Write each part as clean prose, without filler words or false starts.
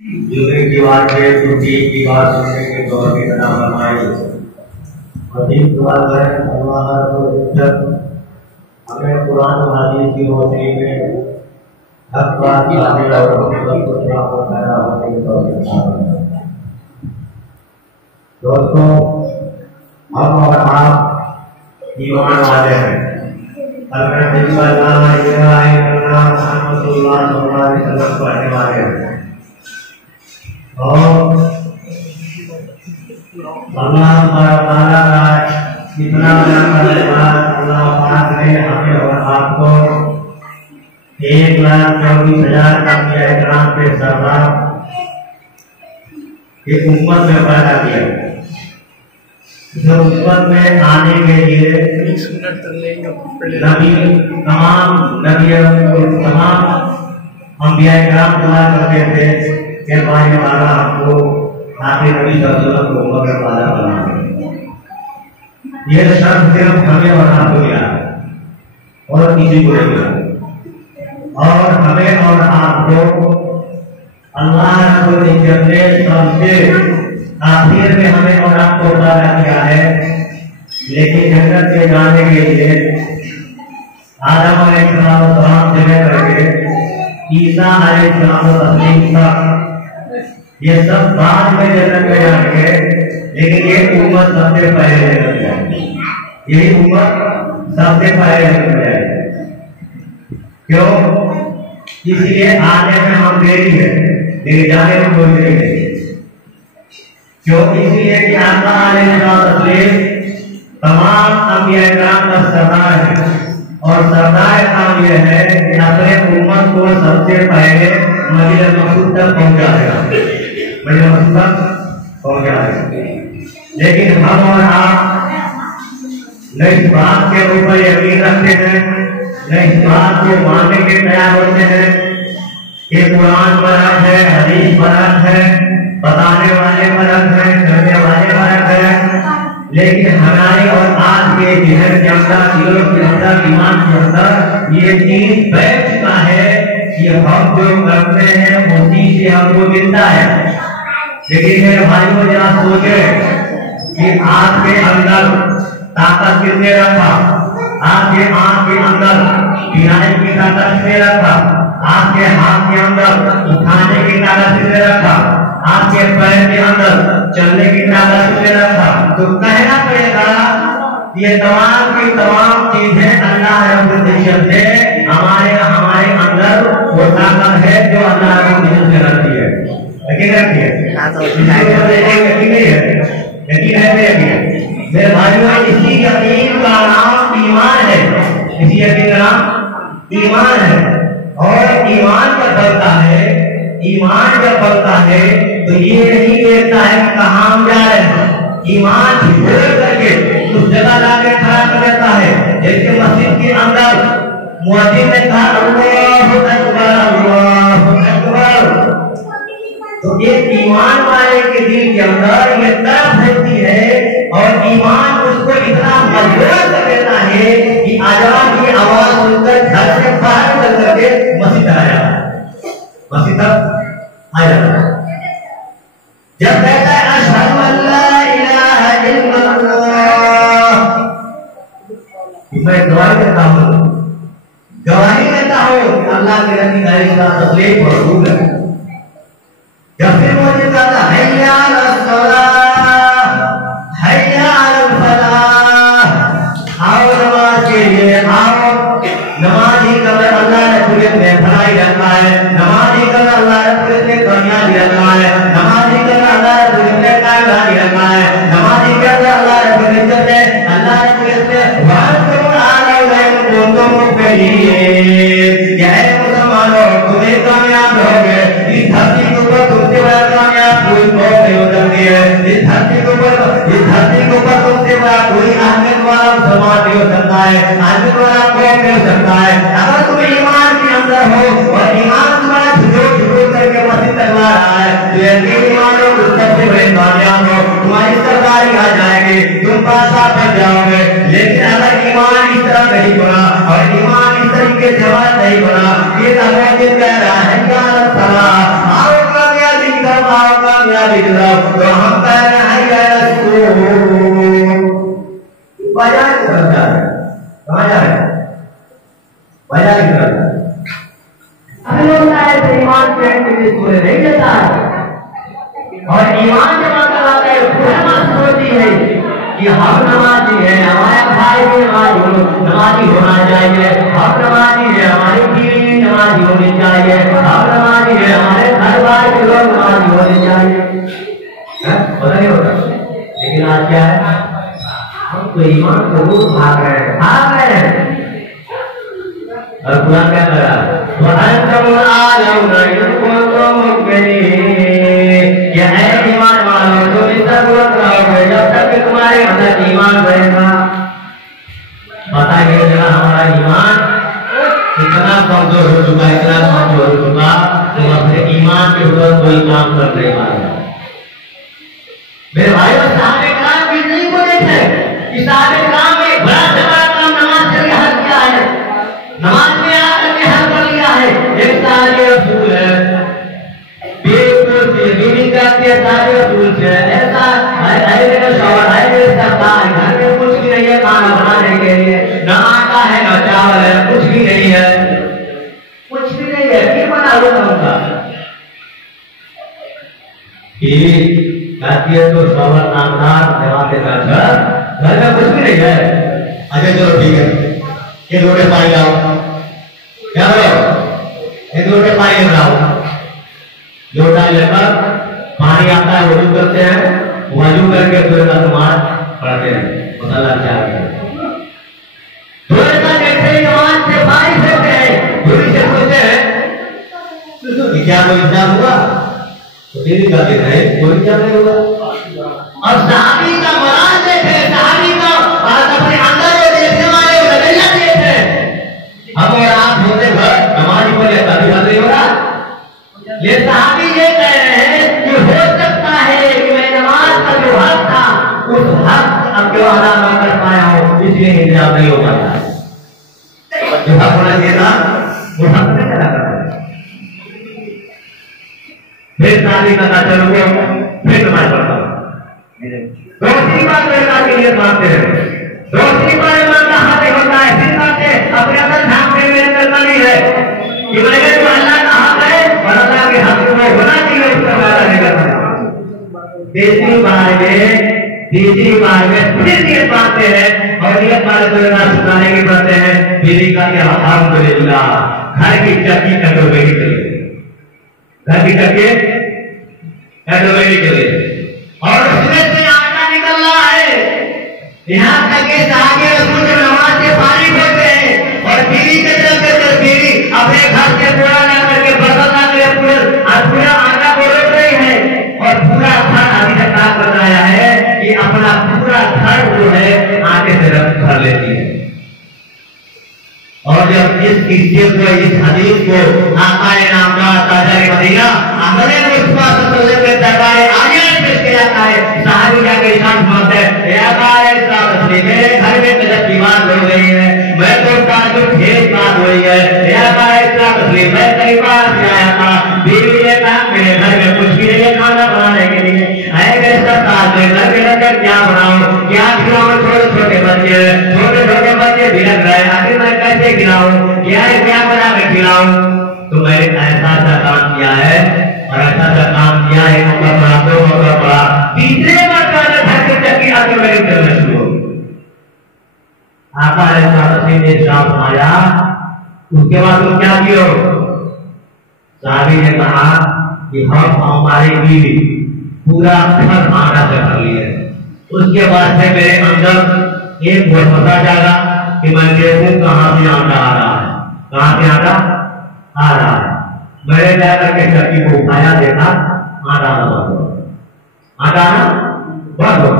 जुमे की बात है, छुट्टी की बात सुनने के दौर की तरह फरमाई। अजीब दुआ है अल्लाह रब्बुल इज्जत हमें कुरान और हदीस की रोशनी में हक बात की हाजिर और हकीकत को साफ और पैदा होने की तौफीक अता। दोस्तों, हम और आप ईमान वाले हैं। पढ़ने वाले हैं और अल्लाह ताला का इतना अल्लाह पाक ने हमें और आपको 1,24,000 अंबिया इकराम के सरदार एक उम्मत में पैदा किया। इस उम्मत में आने के लिए तमाम अंबिया इकराम दुआ करते थे कि भाई वाला आपको आखिर नबी सल्लल्लाहु अलैहि वसल्लम को पैदा करना। ये शर्त सिर्फ हमें और आपको मिला और किसी को नहीं मिला। और हमें और आपको अल्लाह रब्बुल इज्जत ने सबसे आखिर में हमें और आपको पैदा किया है। लेकिन जन्नत में जाने के लिए आदम अलैहिस्सलाम से लेकर के ईसा अलैहिस्सलाम तक ये सब बाद में जन्नत में जाएंगे, लेकिन ये उम्मत सबसे पहले जन्नत में जाएगी। यही उम्मत सबसे पहले जन्नत में जाएगी। क्यों? इसलिए आने में हम देरी है, लेकिन जाने में कोई देरी नहीं। क्यों? इसलिए कि अल्लाह अलैहि तमाम अंबिया इकराम का सरदार है और सरदार काम यह है कि अपने उम्मत को सबसे पहले मदीना मकसूद तक पहुंचाएगा। लेकिन हम और आप न इस बात के ऊपर यकीन रखते हैं, न इस बात को मानने के तैयार होते हैं कि कुरान बरक है, हदीस बरक है, बताने वाले बरक है, करने वाले बरक है। लेकिन हमारे और आज के जहन के अंदर, दिलों के अंदर, ईमान के अंदर ये चीज बैठ चुका है कि हम जो करते हैं उसी से हमको मिलता है। लेकिन मेरे भाइयों, जरा सोचे कि आपके अंदर ताकत किसने रखा? आपके आंख के अंदर पीने की ताकत किसने रखा? आपके हाथ के अंदर उठाने की ताकत किसने रखा? आपके पैर के अंदर चलने की ताकत किसने रखा? तो कहना पड़ेगा ये तमाम की तमाम चीजें अल्लाह रब्बुल इज्जत ने हमारे अंदर वो ताकत है जो अल्लाह रब्बुल इज्जत ने रखी है। यकीन रखिए, यकीन नहीं है, यकीन है मेरे भाइयों। इसी यकीन का नाम ईमान है, इसी यकीन का नाम ईमान है। और ईमान जब बनता है, ईमान जब बनता है तो ये नहीं देखता है कि कहाँ हम जा रहे हैं। ईमान छोड़ करके उस जगह लाके खड़ा कर देता है। जैसे मस्जिद के अंदर मुअज्जिन ने कहा अल्लाहु अकबर, अल्लाहु अकबर, तो एक ईमान वाले के दिल के अंदर ये तरफ होती है और ईमान उसको इतना मजबूत कर देता है कि अजान की आवाज सुनकर घर से बाहर निकल करके मस्जिद आ जाता है, मस्जिद तक आ जाता है। जब कहता है अशहदु अल्ला इलाहा इल्लल्लाह, मैं गवाही देता हूँ, गवाही देता हूँ अल्लाह के नबी अलैहि तस्लीम और रसूल है। जब फिर मुझे कहता हैया अलस सलाह, हैया अलल फलाह, आओ नमाज के लिए आओ। नमाजी का अल्लाह ने पूरे में भलाई रखा है, नमाजी का अल्लाह ने पूरे में कामयाबी रखा है, नमाजी का अल्लाह ने पूरे में कामयाबी रखा है, नमाजी का अल्लाह ने पूरे में अल्लाह ने पूरे में वार करो आगे लाइन को तुम पे लिए क्या है मुसलमानों, तुम्हें कामयाब होगे। इस धरती के ऊपर तुमसे बड़ा कामयाब कोई कौम नहीं हो सकती है। इस धरती के ऊपर तुमसे बड़ा कोई अहमियत वाला मुसलमान नहीं हो सकता है, अहमियत वाला कौम नहीं हो सकता है। अगर तुम ईमान के अंदर हो और ईमान तुम्हारा झुको करके मस्जिद तक ला रहा है तो यकीन मानो तुम सबसे बड़े कामयाब हो। तुम्हारी सरदारी आ जाएगी, तुम बादशाह बन जाओगे। लेकिन अगर ईमान इस तरह नहीं बना और ईमान इस तरीके से नहीं बना, ये कह रहा है क्या सलाह, आओ कामयाबी की तरफ तो हम कह रहे हैं बाजार की तरफ जा रहे हैं। कहाँ जा रहे हैं? बाजार की तरफ। अभी होता है ईमान के पूरे नहीं देता है और ईमान जमा कराता है। सोचती है कि हम नमाजी है, हमारे भाई भी नमाजी होना चाहिए, हम नमाजी है, हमारी बीवी नमाजी होनी चाहिए, हम नमाजी है, हमारे घर बार के लोग नमाजी होने चाहिए। पता नहीं होता, लेकिन आज क्या है, हम तो ईमान को दूर भाग रहे हैं। और कुरान क्या करा, ईमान वालों तुम इसका बुलंद रहोगे जब तक कि तुम्हारे अंदर ईमान रहेगा। पता है हमारा ईमान इतना कमजोर हो चुका है, इतना कमजोर हो चुका, तो अपने ईमान के ऊपर कोई काम कर रहे हैं। मेरे भाई और साहब कराम भी नहीं को देखे कि साहब कराम में बड़ा से बड़ा काम नमाज करके हल किया है, नमाज में आकर के हल कर लिया है। एक सारे रसूल है, ऐसा घर में कुछ भी नहीं है खाना बनाने के लिए, न आटा है न चावल है, कुछ भी नहीं है, कुछ भी नहीं है, फिर बना लो उनका तो सवाल नामदार जवाब देता घर में कुछ भी नहीं है। अच्छा चलो ठीक है, एक लोटे पानी लाओ, क्या करो, एक लोटे पानी बनाओ। लोटा लेकर पानी आता है, वजू करते हैं, वजू करके फिर नमाज पढ़ते हैं, पता लग जाएगा। जैसे ही नमाज से फारिग होते हैं, गुरु से पूछते हैं क्या कोई इंतजाम हुआ, तो देरी का दिन है, कोई इंतजाम नहीं हुआ। और सहाबी का मराज देखे, सहाबी का अपने अंदर जो देखने वाले नजरिया देखे, हम और आप होते घर नमाज को लेता भी नहीं हो रहा। ये सहाबी ये कह रहे हैं कि हो सकता है कि मैं नमाज का जो हक था उस हक अब जो अदा न कर पाया हूं, इसलिए इंतजाम नहीं हो पाता। जो हक होना चाहिए था वो हक नहीं अदा कर पाया। फिर शादी करना चलोगे, फिर नमाज पढ़ता हूं, दूसरी बार लड़का के लिए मानते हैं, दूसरी बार लड़का हाथ होता है, फिर मानते अपने अंदर झांकते मेरे अंदर नहीं है कि मैंने जो अल्लाह का हक है और अल्लाह के हक में होना चाहिए उसका वादा नहीं करना। तीसरी बार में फिर ये बातें हैं और ये बात सुनाने की बातें हैं। बीवी का क्या हम को मिला, घर की चक्की ऑटोमेटिक चले, घर की चक्की ऑटोमेटिक चले और उसमें से आटा निकल रहा है। यहाँ तक के साहब रसूल जब नमाज से फारिग होते हैं और बीवी के तरफ से बीवी अपने घर से पूरा ला करके बर्तन ला करके पूरा आटा को रोक रही है और पूरा घर अभी तक काम बनाया है कि अपना पूरा घर जो है आटे से रख भर लेती है। और जब इस किस्से को, इस हदीस को आकाए नामदार ताजा मदीना अहमद मुस्तफा सल्लल्लाहु अलैहि वसल्लम दरबार आलिया में पेश किया जाता है। सहाबी जाके इरशाद फरमाते हैं, या काए साहब मेरे घर में गजब की बात हो गई है, मैं तो ताजुब ढेर बात हो गई है। या काए साहब मैं कई बार से आया था, बीवी ने कहा मेरे घर में कुछ भी नहीं है खाना बनाने के लिए, आए गए सरकार में घर में रखकर क्या बनाऊं, क्या खिलाऊं, छोटे छोटे बच्चे भी लग रहे हैं, आखिर मैं कैसे खिलाऊं, क्या बना के खिलाऊं। तो मैंने ऐसा सा काम किया है और ऐसा सा काम किया है, मौका पड़ा, दो मौका पड़ा, तीसरे मौका घर की चक्की आगे मेरी चलना शुरू हो। आका ने साफ आया, उसके बाद तुम क्या कियो? साहबी ने कहा कि हम हमारी बीवी पूरा घर आटा से भर लिए। उसके बाद से मेरे अंदर एक वो पता चला कि मैं देखूं कहां से आटा आ रहा है, कहां से आटा आ रहा है। मैंने जाकर के चक्की को उठाया, देखा आटा बंद हो, आटा बंद हो।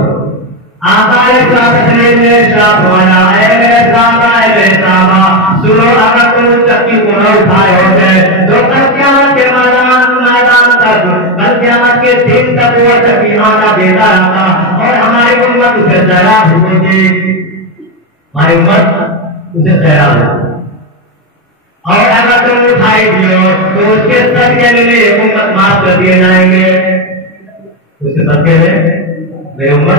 सुनो, अगर तुम चक्की को न उठाए होते तो क़यामत के मैदान तक, क़यामत के दिन तक वो चक्की आटा देता रहता और हमारी उम्मत उसे सैराब होगी, हमारी उम्मत उसे सैराब होगी। और अगर तुम उठाई दियो तो उसके सदके में उम्मत माफ कर दिए जाएंगे। उसके सदके में मेरी उम्र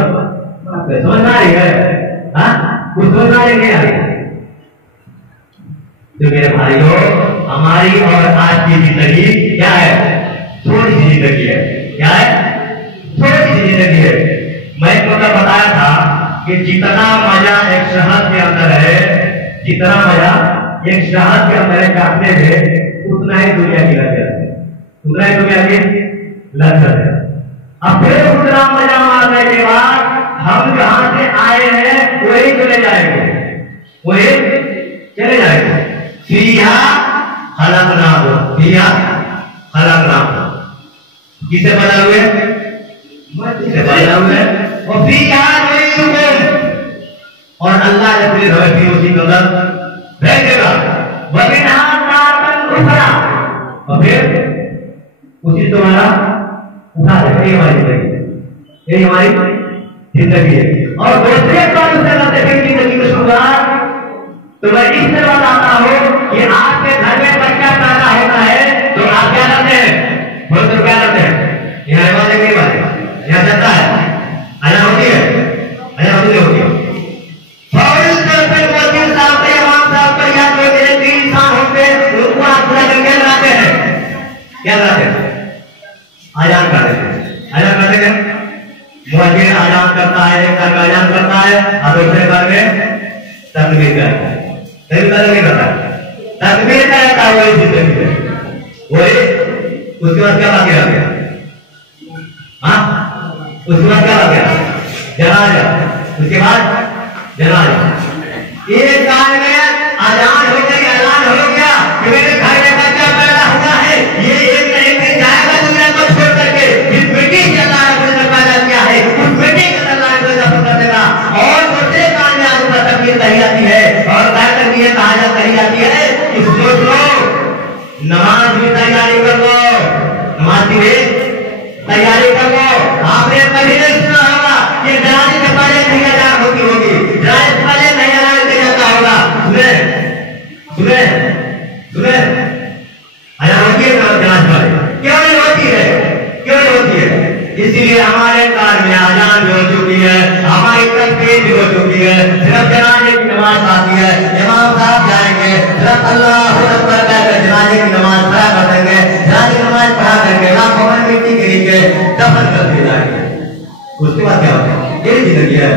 समझ में आ रही है। हाँ, कुछ समझ में आ रही नहीं आ रही। तो मेरे भाइयों, हमारी और आज की जिंदगी क्या है? थोड़ी सी जिंदगी है। क्या है? थोड़ी सी जिंदगी है। मैं मतलब बताया था कि जितना मजा एक शहद के अंदर है, जितना मजा एक शहद के अंदर काटने में, उतना ही दुनिया की लज्जत है, उतना ही दुनिया की लज्जत है। अब फिर उतना मजा मारने के बाद हम जहां से आए हैं वही चले जाएंगे, वही चले जाएंगे। फिया खलकनाहु, फिया खलकनाहु, किसे बना हुए? किसे बना हुए? और फिया नुईदुकुम, और अल्लाह ने फिर हमें भी उसी के अंदर भेजेगा। वमिनहा ताकतन उखरा, और फिर उसी तुम्हारा उठा देगा। ये हमारी जिंदगी, ये हमारी जिंदगी है। और दूसरे बात उससे करते हैं जिंदगी की शुरुआत, तो मैं इससे बताता हूं कि आपके घर में बच्चा पैदा होता है तो आप क्या करते हैं? बोलो तो क्या करते हैं? यहाँ बात है, यहाँ चलता है, आया होती है, आया होती है। क्या करते हैं? आजान करते हैं, आजान करते हैं। मुअज्जिन आजान करता है, एक घर में आजान करता है और दूसरे घर में तकबीर करता है। तकबीर करता है, तकबीर करता है वही जिंदगी है, वही। उसके बाद क्या बाकी रह गया? हाँ, उसके बाद क्या रह गया? जनाजा। उसके बाद जनाजा। एक गाँव में आजान हो गई, ऐलान हो गया कि मेरे घर में बच्चा पैदा हुआ है, ये एक नहीं मिल जाएगा दुनिया को छोड़ करके। इस बेटी की अल्लाह ने पैदा किया है, उस बेटी को अल्लाह ने दफन कर देगा। और दूसरे कान में आज ऊपर तकबीर कही जाती है और क्या करती है? कहावत कही जाती है कि सोच लो, नमाज की तैयारी कर लो, नमाज की भी तैयारी कर लो। आपने कभी नहीं सुना होगा कि जनाजे से पहले नहीं अजान होती होगी, जनाजे से पहले नहीं अजान किया जाता होगा। सुने सुने सुने, अजान होती है जनाजे वाले? क्यों नहीं होती है? क्यों नहीं होती है? इसलिए हमारे कार में अजान भी हो चुकी है, हमारी तकबीर भी हो चुकी है, सिर्फ जनाजे की नमाज आती है, इमाम साहब जाएंगे, सिर्फ अल्लाहु अकबर कहकर जनाजे की नमाज पढ़ा कर देंगे, जनाजे की नमाज पढ़ा करके लाखों में मिट्टी के नीचे दफन कर दिए जाएंगे। उसके बाद क्या होगा? ये जिंदगी है।